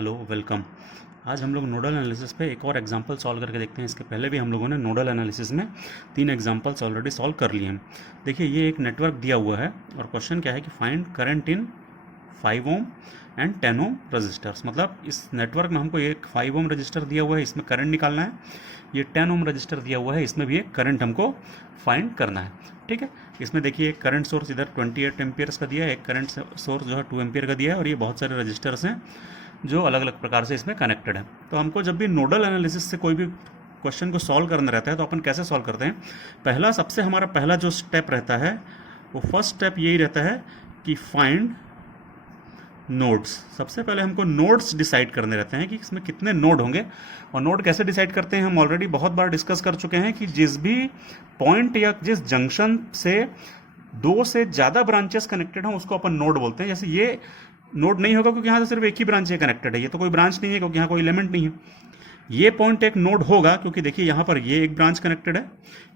Hello welcome. आज हम लोग नोडल एनालिसिस पे एक और एग्जांपल सॉल्व करके देखते हैं। इसके पहले भी हम लोगों ने नोडल एनालिसिस में 3 एग्जांपल्स ऑलरेडी सॉल्व कर लिए हैं। देखिए ये एक नेटवर्क दिया हुआ है और क्वेश्चन क्या है कि find current in 5 ohm and 10 ohm resistors. मतलब इस नेटवर्क में हमको एक 5 ओम रजिस्टर दिया हुआ है, इसमें करंट निकालना है। ये 10 ओम रजिस्टर दिया हुआ है, इसमें भी एक करंट हमको फाइंड करना है। ठीक है, इसमें देखिए एक करंट सोर्स इधर 28 एम्पियर्स का दिया है, एक करंट सोर्स जो है 2 एम्पियर का दिया है, और ये बहुत सारे रजिस्टर्स हैं जो अलग अलग प्रकार से इसमें कनेक्टेड है। तो हमको जब भी नोडल एनालिसिस से कोई भी क्वेश्चन को सॉल्व करना रहता है तो अपन कैसे सॉल्व करते हैं। हमारा पहला जो स्टेप रहता है वो फर्स्ट स्टेप यही रहता है कि फाइंड नोड्स। सबसे पहले हमको नोड्स डिसाइड करने रहते हैं कि इसमें कितने नोड होंगे। और नोड कैसे डिसाइड करते हैं हम ऑलरेडी बहुत बार डिस्कस कर चुके हैं कि जिस भी पॉइंट या जिस जंक्शन से 2 से ज़्यादा ब्रांचेस कनेक्टेड हों उसको अपन नोड बोलते हैं। जैसे ये नोड नहीं होगा क्योंकि यहाँ से सिर्फ एक ही ब्रांच है कनेक्टेड है, ये तो कोई ब्रांच नहीं है क्योंकि यहाँ कोई एलिमेंट नहीं है। ये पॉइंट एक नोड होगा क्योंकि देखिए यहाँ पर ये एक ब्रांच कनेक्टेड है,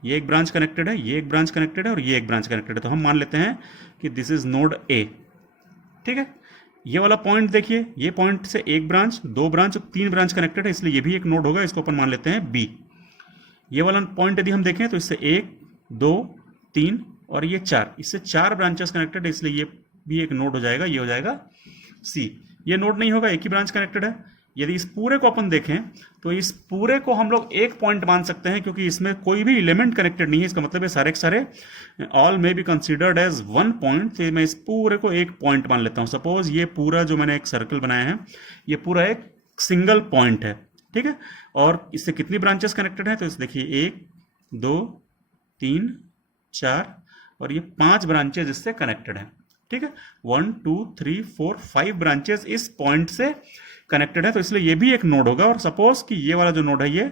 ये एक ब्रांच कनेक्टेड है, ये एक ब्रांच कनेक्टेड है और ये एक ब्रांच कनेक्टेड है। तो हम मान लेते हैं कि दिस इज नोड ए। ठीक है, ये वाला पॉइंट देखिए, ये पॉइंट से एक ब्रांच, 2 ब्रांच, 3 ब्रांच कनेक्टेड है, इसलिए ये भी एक नोड होगा, इसको अपन मान लेते हैं बी। ये वाला पॉइंट यदि हम देखें तो इससे 1, 2, 3 और ये 4, इससे 4 ब्रांचेस कनेक्टेड है, इसलिए ये भी एक नोड हो जाएगा, ये हो जाएगा सी। ये नोड नहीं होगा, एक ही ब्रांच कनेक्टेड है। यदि इस पूरे को अपन देखें तो इस पूरे को हम लोग एक पॉइंट मान सकते हैं क्योंकि इसमें कोई भी एलिमेंट कनेक्टेड नहीं है। इसका मतलब है सारे के सारे ऑल में be considered as one point. तो मैं इस पूरे को एक पॉइंट मान लेता हूं। सपोज ये पूरा जो मैंने एक सर्कल बनाया है ये पूरा एक सिंगल पॉइंट है। ठीक है, और इससे कितनी ब्रांचेस कनेक्टेड है तो इस देखिए 1, 2, 3, 4 और ये 5 ब्रांचेस इससे कनेक्टेड है। ठीक है, 1, 2, 3, 4, 5 ब्रांचेस इस पॉइंट से कनेक्टेड है, तो इसलिए ये भी एक नोड होगा। और सपोज कि ये वाला जो नोड है ये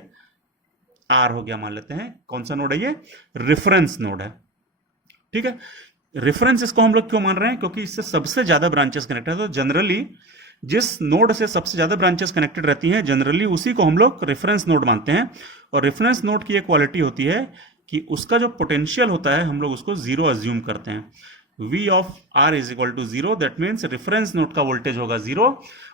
आर हो गया, मान लेते हैं। कौन सा नोड है ये? रेफरेंस नोड है। ठीक है, रेफरेंस इसको हम लोग क्यों मान रहे हैं? क्योंकि इससे सबसे ज्यादा ब्रांचेस कनेक्टेड है। तो जनरली जिस नोड से सबसे ज्यादा ब्रांचेस कनेक्टेड रहती हैं जनरली उसी को हम लोग रेफरेंस नोड मानते हैं। और रेफरेंस नोड की एक क्वालिटी होती है कि उसका जो पोटेंशियल होता है हम लोग उसको 0 अज्यूम करते हैं। V of R is equal to 0, that means reference node का वोल्टेज होगा 0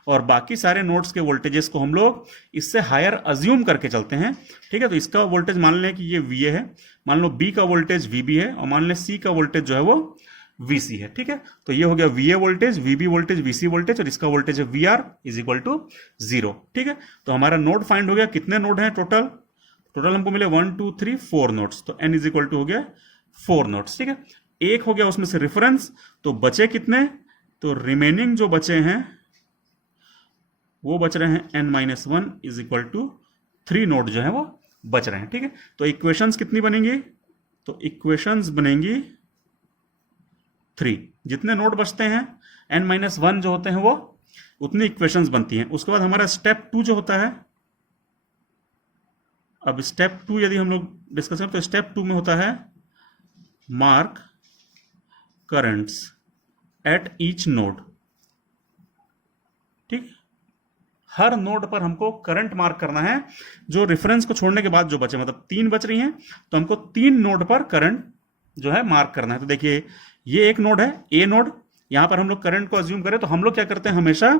और बाकी सारे नोड्स के वोल्टेजेस को हम लोग इससे हायर अज्यूम करके चलते हैं। ठीक है, तो इसका वोल्टेज मान लें कि ये VA है, मान लो B का वोल्टेज VB है और मान लें C का वोल्टेज जो है वो VC है। ठीक है, तो ये हो गया VA voltage, VB voltage, VC voltage और इसका वोल्टेज है VR इज इक्वल टू 0। ठीक है, तो हमारा नोड फाइंड हो गया। कितने नोड हैं टोटल हमको मिले 1, 2, 3, 4 नोड्स। तो N इज इक्वल टू हो गया 4 नोड्स। ठीक है, एक हो गया उसमें से रेफरेंस, तो बचे कितने? तो रिमेनिंग जो बचे हैं वो बच रहे हैं n-1 is equal to 3 node जो है वो बच रहे हैं। ठीक है, तो इक्वेशंस कितनी बनेंगी? तो इक्वेशंस बनेंगी 3। जितने नोड बचते हैं n-1 जो होते हैं वो उतनी इक्वेशंस बनती हैं। उसके बाद हमारा स्टेप 2 जो होता है, अब स्टेप 2 यदि हम लोग डिस्कस करें तो स्टेप 2 में होता है mark currents at each node. ठीक, हर नोड पर हमको करंट मार्क करना है जो रेफरेंस को छोड़ने के बाद जो बचे, मतलब 3 बच रही हैं तो हमको 3 नोड पर करंट जो है मार्क करना है। तो देखिए ये एक नोड है ए नोड, यहां पर हम लोग करंट को अज्यूम करें तो हम लोग क्या करते हैं, हमेशा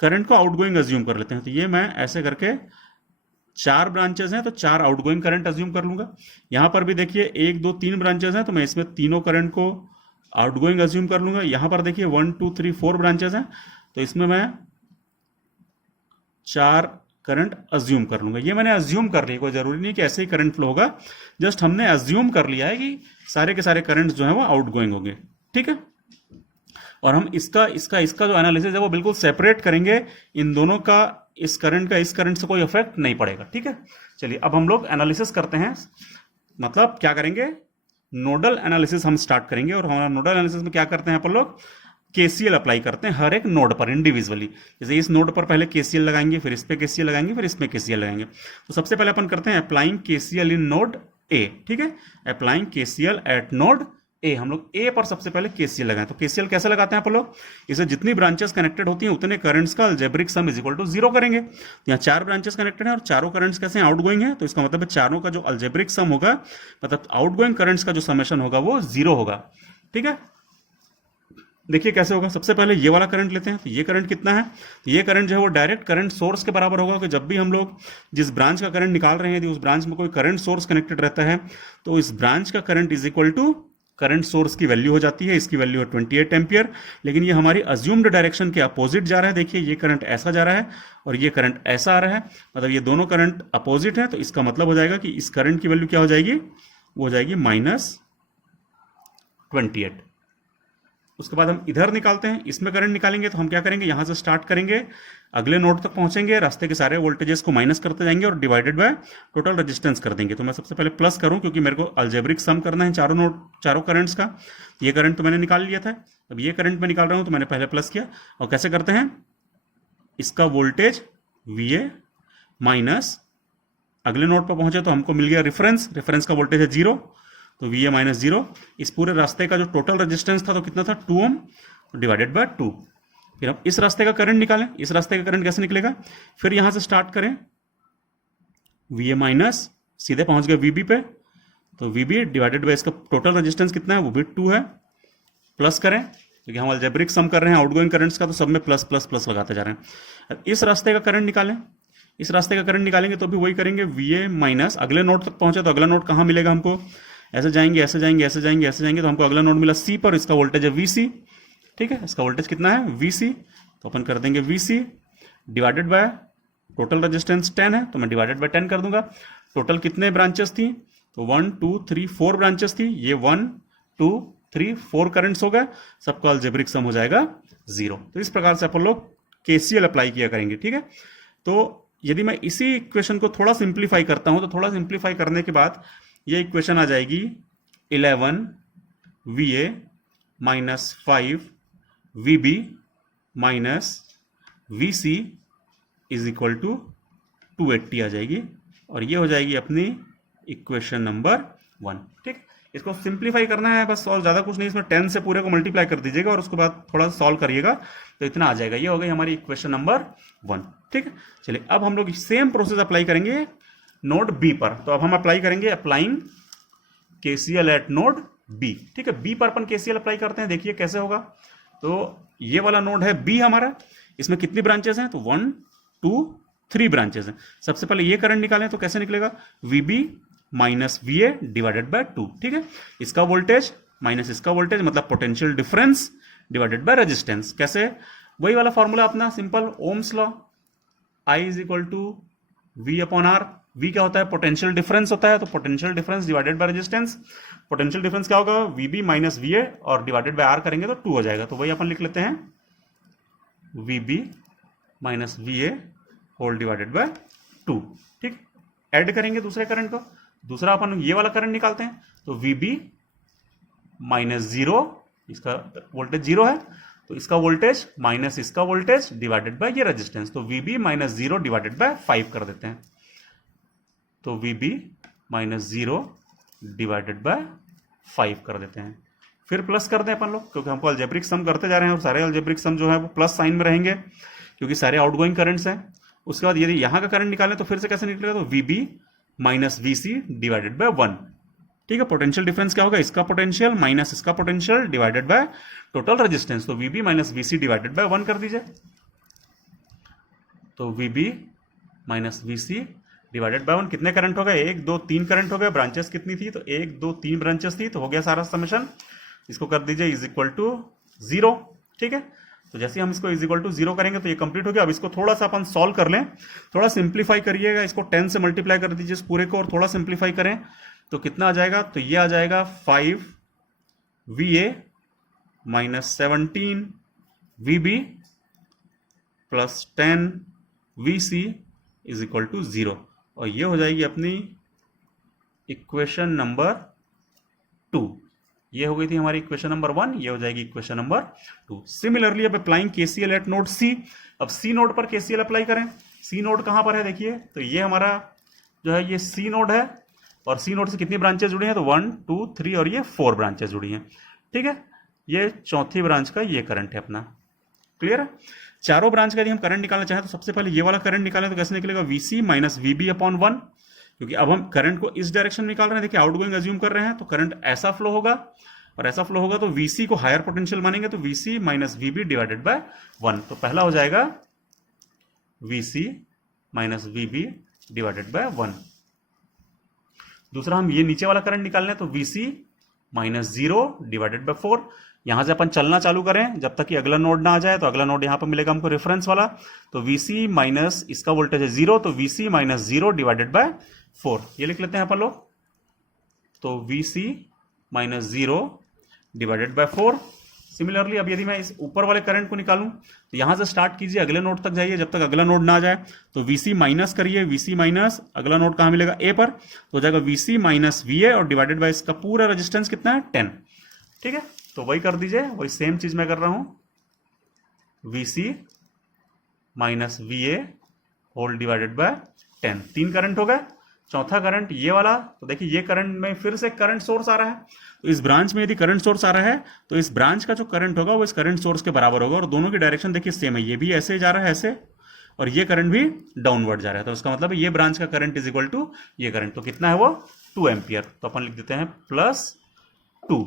करंट को आउटगोइंग अज्यूम कर लेते हैं। तो ये मैं ऐसे करके 4 ब्रांचेस हैं तो 4 आउटगोइंग करंट अज्यूम कर लूंगा। यहां पर भी देखिए 1, 2, 3 ब्रांचेस हैं तो मैं इसमें तीनों करंट को आउटगोइंग अज्यूम कर लूंगा। यहां पर देखिए 1, 2, 3, 4 ब्रांचेस हैं तो इसमें मैं 4 करंट अज्यूम कर लूंगा। ये मैंने अज्यूम कर लिया, कोई जरूरी नहीं कि ऐसे ही करंट फ्लो होगा, जस्ट हमने अज्यूम कर लिया है कि सारे के सारे करंट जो है वो आउटगोइंग होंगे। ठीक है, और हम इसका जो एनालिसिस है वो बिल्कुल सेपरेट करेंगे। इन दोनों का इस करंट से कोई इफेक्ट नहीं पड़ेगा। ठीक है, चलिए अब हम लोग एनालिसिस करते हैं। मतलब क्या करेंगे, नोडल एनालिसिस हम स्टार्ट करेंगे। और हमारा नोडल एनालिसिस में क्या करते हैं अपन लोग, केसीएल अप्लाई करते हैं हर एक नोड पर इंडिविजुअली। जैसे इस नोड पर पहले केसीएल लगाएंगे, फिर इस पे केसीएल लगाएंगे, फिर इसमें केसीएल लगाएंगे। तो सबसे पहले अपन करते हैं applying KCL in node A. ठीक है, applying KCL eight node A. हम लोग ए पर सबसे पहले केसीएल लगाएं। तो केसीएल कैसे लगाते हैं अपन लोग, इसे जितनी ब्रांचेस कनेक्टेड होती हैं उतने करंट्स का algebraic sum is equal to 0 करेंगे। तो यहाँ 4 ब्रांचेस कनेक्टेड हैं और चारों करंट्स कैसे आउटगोइंग है, तो इसका मतलब है चारों का जो अलजेब्रिक सम होगा, मतलब आउटगोइंग करंट्स का जो समेशन होगा वो 0 होगा। ठीक है, देखिए कैसे होगा। सबसे पहले ये वाला करंट लेते हैं, तो ये करंट कितना है, तो ये करंट जो है वो डायरेक्ट करंट सोर्स के बराबर होगा, कि जब भी हम लोग जिस ब्रांच का करंट निकाल रहे हैं यदि उस ब्रांच में कोई करंट सोर्स कनेक्टेड रहता है तो इस ब्रांच का current is equal to current source की वैल्यू हो जाती है। इसकी वैल्यू है 28 एम्पियर, लेकिन ये हमारी अज्यूम्ड डायरेक्शन के अपोजिट जा रहा है। देखिए ये करंट ऐसा जा रहा है और ये करंट ऐसा आ रहा है, मतलब ये दोनों करंट अपोजिट है, तो इसका मतलब हो जाएगा कि इस करंट की वैल्यू क्या हो जाएगी, वो हो जाएगी -28। उसके बाद हम इधर निकालते हैं, इसमें करंट निकालेंगे तो हम क्या करेंगे, यहां से स्टार्ट करेंगे, अगले नोड तक पहुंचेंगे, रास्ते के सारे वोल्टेजेस को माइनस करते जाएंगे और डिवाइडेड बाय टोटल रेजिस्टेंस कर देंगे। तो मैं सबसे पहले प्लस करूं क्योंकि मेरे को अलजेब्रिक सम करना है चारों करंट्स का। ये करंट तो मैंने निकाल लिया था, अब ये करंट मैं निकाल रहा हूं तो मैंने पहले प्लस किया। और कैसे करते हैं, इसका वोल्टेज VA माइनस, अगले नोड पर पहुंचे तो हमको मिल गया रेफरेंस का वोल्टेज है 0, तो VA माइनस 0। इस पूरे रास्ते का जो टोटल रेजिस्टेंस था तो कितना था 2 ओम डिवाइडेड बाय 2। फिर हम इस रास्ते का करंट निकालें, इस रास्ते का करंट कैसे निकलेगा, फिर यहां से स्टार्ट करें, VA माइनस सीधे पहुंच गए VB पे, तो VB डिवाइडेड बाय इसका टोटल रेजिस्टेंस कितना है, वो भी 2 है। प्लस करें क्योंकि हम अलजेब्रिक सम कर रहे हैं आउटगोइंग करंट्स का, तो सब में प्लस प्लस प्लस लगाते जा रहे हैं। अब इस रास्ते का करंट निकालें, इस रास्ते का करंट निकालेंगे तो भी वही करेंगे, VA माइनस, अगले नोड तक पहुंचे तो अगला नोड कहां मिलेगा हमको, ऐसे जाएंगे ऐसे जाएंगे ऐसे जाएंगे ऐसे जाएंगे, तो हमको अगला नोड मिला C पर, इसका वोल्टेज है VC। ठीक है, इसका वोल्टेज कितना है VC, तो अपन कर देंगे VC divided by total resistance 10 है तो मैं डिवाइडेड बाय 10 कर दूंगा। टोटल कितने ब्रांचेस थी, तो 1 2 3 4 ब्रांचेस थी, ये 1 2 3 4 करंट्स हो गए, सबका अलजेब्रिक सम हो जाएगा 0। तो इस प्रकार से अपन लोग KCL अप्लाई किया करेंगे। ठीक है, तो यदि मैं इसी इक्वेशन को थोड़ा सिंप्लीफाई करता हूं तो थोड़ा सिंप्लीफाई करने के बाद ये इक्वेशन आ जाएगी 11 VA minus 5 VB minus VC is equal to 280 आ जाएगी, और ये हो जाएगी अपनी इक्वेशन नंबर 1। ठीक, इसको सिंप्लीफाई करना है बस, और ज्यादा कुछ नहीं, इसमें 10 से पूरे को मल्टीप्लाई कर दीजिएगा और उसके बाद थोड़ा सॉल्व करिएगा तो इतना आ जाएगा। ये हो गई हमारी इक्वेशन नंबर 1। ठीक है, चलिए अब हम लोग सेम प्रोसेस अप्लाई करेंगे नोड B पर। तो अब हम अप्लाई करेंगे applying KCL eight node B। ठीक है, B पर अपन KCL अप्लाई करते हैं, देखिए कैसे होगा। तो ये वाला नोड है B हमारा, इसमें कितनी ब्रांचेस हैं, तो 1 2 3 ब्रांचेस हैं। सबसे पहले ये करंट निकालें तो कैसे निकलेगा, VB minus VA divided by 2। ठीक है, इसका वोल्टेज माइनस इसका वोल्टेज मतलब potential difference divided by resistance. कैसे, वही वाला फॉर्मूला अपना simple, Ohm's law, I is equal to V upon R। V क्या होता है, पोटेंशियल डिफरेंस होता है, तो potential difference divided by resistance. Potential difference क्या होगा, VB माइनस VA और डिवाइडेड बाय R करेंगे तो 2 हो जाएगा, तो वही अपन लिख लेते हैं VB minus VA whole divided by 2। ठीक, ऐड करेंगे दूसरे करंट को, दूसरा अपन ये वाला करंट निकालते हैं, तो VB माइनस 0, इसका वोल्टेज 0 है तो इसका वोल्टेज माइनस इसका वोल्टेज डिवाइडेड बाय ये रेजिस्टेंस, तो VB माइनस 0 डिवाइडेड बाय 5 कर देते हैं, तो VB माइनस 0 डिवाइडेड बाय 5 कर देते हैं। फिर प्लस कर दें अपन लोग, क्योंकि हमको अलजेब्रिक सम करते जा रहे हैं और सारे अलजेब्रिक सम जो है वो प्लस साइन में रहेंगे क्योंकि सारे आउटगोइंग करंट्स हैं। उसके बाद यदि यहां का करंट निकालें तो फिर से कैसे निकलेगा, तो VB minus VC divided by 1। ठीक है, पोटेंशियल डिफरेंस क्या होगा, इसका पोटेंशियल माइनस इसका potential divided by total resistance, तो VB minus VC divided by 1 कर दीजिए, तो VB minus VC divided by 1। कितने करंट हो गए, 1 2 3 करंट हो गए, ब्रांचेस कितनी थी, तो 1 2 3 ब्रांचेस थी, तो हो गया सारा समेशन। इसको कर दीजिए इज इक्वल टू 0। ठीक है, तो जैसे हम इसको इज इक्वल टू 0 करेंगे तो ये कंप्लीट हो गया। अब इसको थोड़ा सा अपन सॉल्व कर लें, थोड़ा सिंप्लीफाई करिएगा, इसको 10 से मल्टीप्लाई कर दीजिए इस पूरे को और थोड़ा सिंप्लीफाई करें तो कितना आ जाएगा, तो ये आ जाएगा 5 VA minus 17 VB plus 10 VC is equal to 0, और ये हो जाएगी अपनी इक्वेशन नंबर 2। ये हो गई थी हमारी इक्वेशन नंबर 1, ये हो जाएगी इक्वेशन नंबर 2। सिमिलरली अब applying KCL eight node C। अब C नोड पर KCL अप्लाई करें। C नोड कहां पर है, देखिए, तो ये हमारा जो है ये C नोड है, और C नोड से कितनी ब्रांचेस जुड़ी हैं, तो 1 2 3 और ये 4 ब्रांचेस जुड़ी हैं। ठीक है, ये चौथी ब्रांच का ये करंट है अपना। क्लियर है, चारों ब्रांच का यदि हम करंट निकालना चाहें तो सबसे पहले ये वाला करंट निकालें तो कैसे निकलेगा, VC माइनस VB अपॉन 1, क्योंकि अब हम करंट को इस डायरेक्शन में निकाल रहे हैं। देखिए आउटगोइंग अज्यूम कर रहे हैं तो करंट ऐसा फ्लो होगा, और ऐसा फ्लो होगा तो वीसी को हायर पोटेंशियल मानेंगे तो VC minus VB divided by 1। तो पहला हो जाएगा VC minus VB divided by 1। दूसरा हम ये नीचे वाला करंट निकालना है तो वीसी माइनस 0 डिवाइडेड बाय 4। यहां से अपन चलना चालू करें जब तक कि अगला नोड ना आ जाए, तो अगला नोड यहां पर मिलेगा हमको रेफरेंस वाला, तो वीसी माइनस इसका वोल्टेज है 0, तो वीसी माइनस 0 डिवाइडेड बाय 4 ये लिख लेते हैं अपन लोग। तो VC minus 0 divided by 4। Similarly अब यदि मैं इस ऊपर वाले करंट को निकालूं तो यहां से स्टार्ट कीजिए, अगले नोड तक जाइए जब तक अगला नोड ना आ जाए, तो वीसी माइनस करिए, वीसी माइनस अगला नोड कहां मिलेगा ए पर, तो हो जाएगा वीसी माइनस वीए और डिवाइडेड बाय इसका पूरा रेजिस्टेंस कितना है 10। ठीक है, तो वही कर दीजिए, वही सेम चीज मैं कर रहा हूं, VC minus VA whole divided by 10। 3 current हो गए। चौथा करंट ये वाला, तो देखिए ये करंट में फिर से करंट सोर्स आ रहा है, तो इस ब्रांच में यदि करंट सोर्स आ रहा है तो इस ब्रांच का जो करंट होगा वो इस करंट सोर्स के बराबर होगा, और दोनों की डायरेक्शन देखिए सेम है, ये भी ऐसे जा रहा है ऐसे, और ये करंट भी डाउनवर्ड जा रहा है, तो उसका मतलब ये ब्रांच का करंट इज इक्वल टू ये करंट, तो कितना है वो 2 एम्पियर। तो अपन लिख देते हैं +2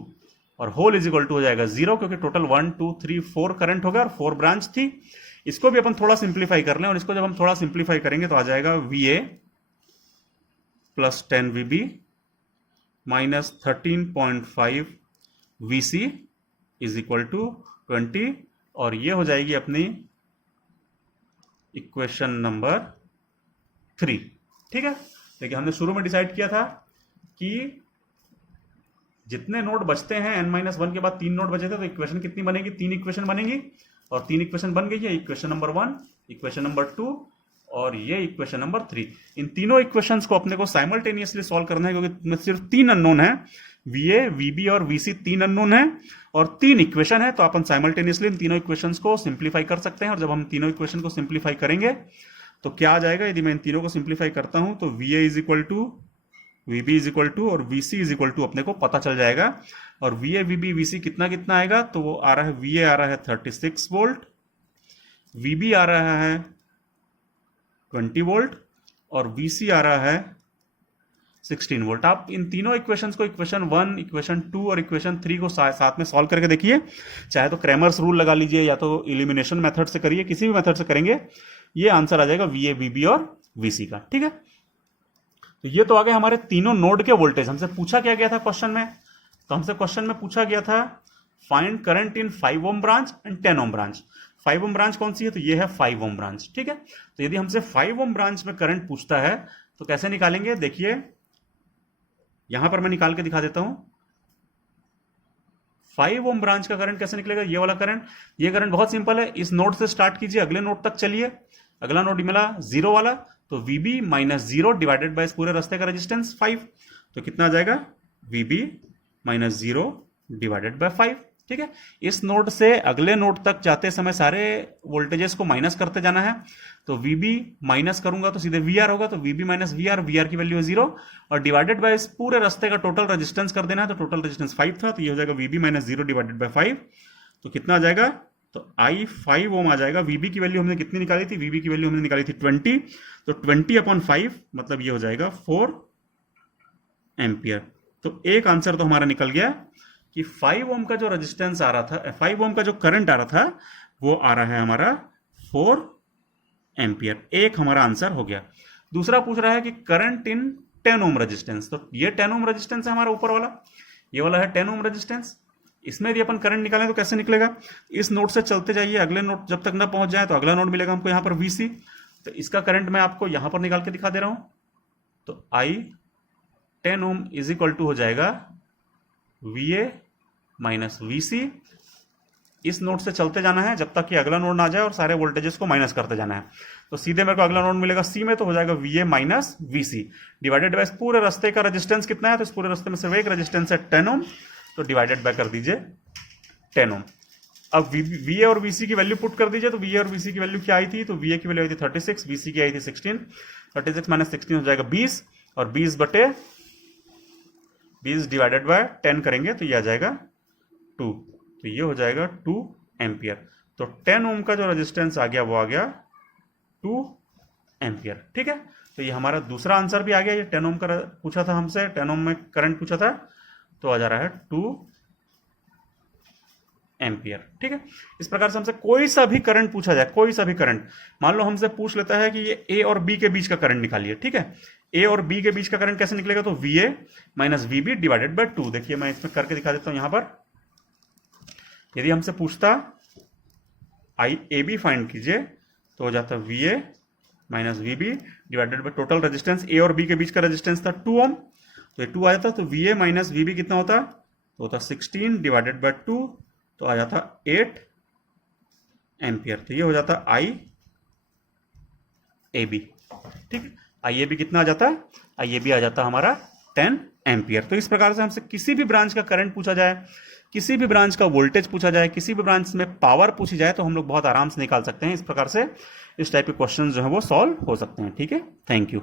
और होल इज इक्वल टू हो जाएगा 0, क्योंकि टोटल 1 2 3 4 करंट हो गया और 4 ब्रांच थी। इसको भी अपन थोड़ा सिंप्लीफाई कर लें, और इसको जब हम थोड़ा सिंप्लीफाई करेंगे तो आ जाएगा VA plus 10 VB minus 13.5 VC is equal to 20, और ये हो जाएगी अपनी इक्वेशन नंबर 3। ठीक है, देखिए हमने शुरू में डिसाइड किया था कि जितने नोड बचते हैं n-1 के बाद 3 नोड बचे थे, तो इक्वेशन कितनी बनेगी, 3 इक्वेशन बनेगी, और 3 इक्वेशन बन गई है। इक्वेशन नंबर 1, इक्वेशन नंबर 2 और ये इक्वेशन नंबर 3। इन तीनों इक्वेशंस को अपने को साइमल्टेनियसली सॉल्व करना है, क्योंकि सिर्फ 3 अननोन है, VA VB और VC 3 अननोन है और 3 इक्वेशन है, तो अपन साइमल्टेनियसली इन तीनों इक्वेशंस को सिंप्लीफाई कर सकते हैं। और जब हम तीनों इक्वेशन को सिंप्लीफाई करेंगे तो क्या आ जाएगा, यदि मैं इन तीनों को सिंप्लीफाई करता हूं तो VA is equal to VB is equal to और VC इज इक्वल टू अपने को पता चल जाएगा। और VA VB VC कितना कितना आएगा, तो वो आ रहा है, VA आ रहा है 36 वोल्ट, VB आ रहा है 20 वोल्ट और VC आ रहा है 16 वोल्ट। आप इन तीनों इक्वेशंस को, इक्वेशन 1, इक्वेशन 2 और इक्वेशन 3 को साथ में सॉल्व करके देखिए, चाहे तो क्रैमर्स रूल लगा लीजिए या तो इलिमिनेशन मेथड से करिए, किसी भी मेथड से करेंगे ये आंसर आ जाएगा VA VB और VC का। ठीक है, तो ये तो आ गए हमारे तीनों नोड के वोल्टेज। हमसे पूछा क्या गया था क्वेश्चन में, तो हमसे क्वेश्चन में पूछा गया था find current in 5 ohm branch and 10 ohm branch. 5 ohm branch कौन सी है, तो ये है 5 ओम ब्रांच। ठीक है, तो यदि हमसे 5 ओम ब्रांच में करंट पूछता है तो कैसे निकालेंगे, देखिए यहां पर मैं निकाल के दिखा देता हूं। 5 ओम ब्रांच का करंट कैसे निकलेगा, ये वाला करंट, ये करंट बहुत सिंपल है, इस नोड से स्टार्ट कीजिए, अगले नोड तक चलिए, अगला नोड मिला 0 वाला, तो VB माइनस 0 डिवाइडेड बाय इस पूरे रास्ते का रेजिस्टेंस 5, तो कितना आ जाएगा, VB माइनस 0 डिवाइडेड बाय 5। ठीक है, इस नोड से अगले नोड तक जाते समय सारे वोल्टेजेस को माइनस करते जाना है, तो VB माइनस करूंगा तो सीधे VR होगा, तो VB माइनस VR की वैल्यू है 0 और डिवाइडेड बाय इस पूरे रास्ते का टोटल रेजिस्टेंस कर देना है, तो टोटल रेजिस्टेंस 5 था, तो ये हो जाएगा VB माइनस 0 डिवाइडेड बाय 5, तो कितना आ जाएगा, तो I 5 ओम आ जाएगा। VB की वैल्यू हमने कितनी निकाली थी, VB की वैल्यू हमने निकाली थी 20, तो 20/5 मतलब ये हो जाएगा 4 एम्पियर। तो एक आंसर तो हमारा निकल गया कि 5 ओम का जो रेजिस्टेंस आ रहा था, 5 ओम का जो करंट आ रहा था वो आ रहा है हमारा 4 एम्पियर। एक हमारा आंसर हो गया। दूसरा पूछ रहा है कि करंट इन 10 ओम रेजिस्टेंस, तो ये 10 ओम रेजिस्टेंस है हमारा ऊपर वाला, ये वाला है 10 ओम रेजिस्टेंस। इसमें यदि अपन करंट निकालें तो कैसे निकलेगा, इस नोड से चलते जाइए, अगले नोड जब तक ना पहुंच जाए तो अगला नोड मिलेगा हमको यहाँ पर VC, तो इसका करंट मैं आपको यहां पर निकाल के दिखा दे रहा हूं, तो I 10 ohm is equal to हो जाएगा VA माइनस VC। इस नोड से चलते जाना है जब तक कि अगला नोड ना आ जाए और सारे वोल्टेजेस को माइनस करते जाना है, तो सीधे मेरे को अगला नोड मिलेगा C में, तो हो जाएगा VA minus VC divided by इस पूरे रास्ते का रेजिस्टेंस कितना है, तो इस पूरे रास्ते में सिर्फ एक रेजिस्टेंस है 10 ओम, तो डिवाइडेड बाय कर दीजिए 10 ओम। अब VA और VC की वैल्यू पुट कर दीजिए, तो VA और VC की वैल्यू क्या आई थी, तो VA की वैल्यू आई थी 36, VC की आई थी 16, 36 माइनस 16 हो जाएगा 20 और 20 डिवाइडेड बाय 10 करेंगे तो ये आ जाएगा 2, तो ये हो जाएगा 2 एम्पियर। तो 10 ओम का जो रेजिस्टेंस आ गया वो आ गया 2 एम्पियर। ठीक है, तो ये हमारा दूसरा आंसर भी आ गया। ये 10 ओम का पूछा था हमसे, 10 ओम में करंट पूछा था, तो आ जा रहा है 2 एम्पियर। ठीक है, इस प्रकार से हमसे कोई सा भी करंट पूछा जाए, कोई सा भी करंट, मान लो हमसे पूछ लेता है कि ये ए और बी के बीच का करंट निकालिए। ठीक है, ए और बी के बीच का करंट कैसे निकलेगा, तो V A minus V B divided by 2। देखिए मैं इसमें करके दिखा देता हूं। यहां पर यदि हमसे पूछता आई ए बी फाइंड कीजिए तो हो जाता V A minus V B divided by total resistance, A और बी के बीच का रेजिस्टेंस था 2 ओम, तो ये 2 आ जाता, तो V A minus V B कितना होता, तो होता 16 डिवाइडेड बाय 2, तो आ जाता 8 एम्पियर। तो ये हो जाता आई ए बी। ठीक है, आई ए बी कितना आ जाता, आई ए बी आ जाता हमारा 10 एम्पियर। तो इस प्रकार से हमसे किसी भी ब्रांच का करंट पूछा जाए, किसी भी ब्रांच का वोल्टेज पूछा जाए, किसी भी ब्रांच में पावर पूछी जाए, तो हम लोग बहुत आराम से निकाल सकते हैं। इस प्रकार से इस टाइप के क्वेश्चन जो है वो सॉल्व हो सकते हैं। ठीक है, थैंक यू।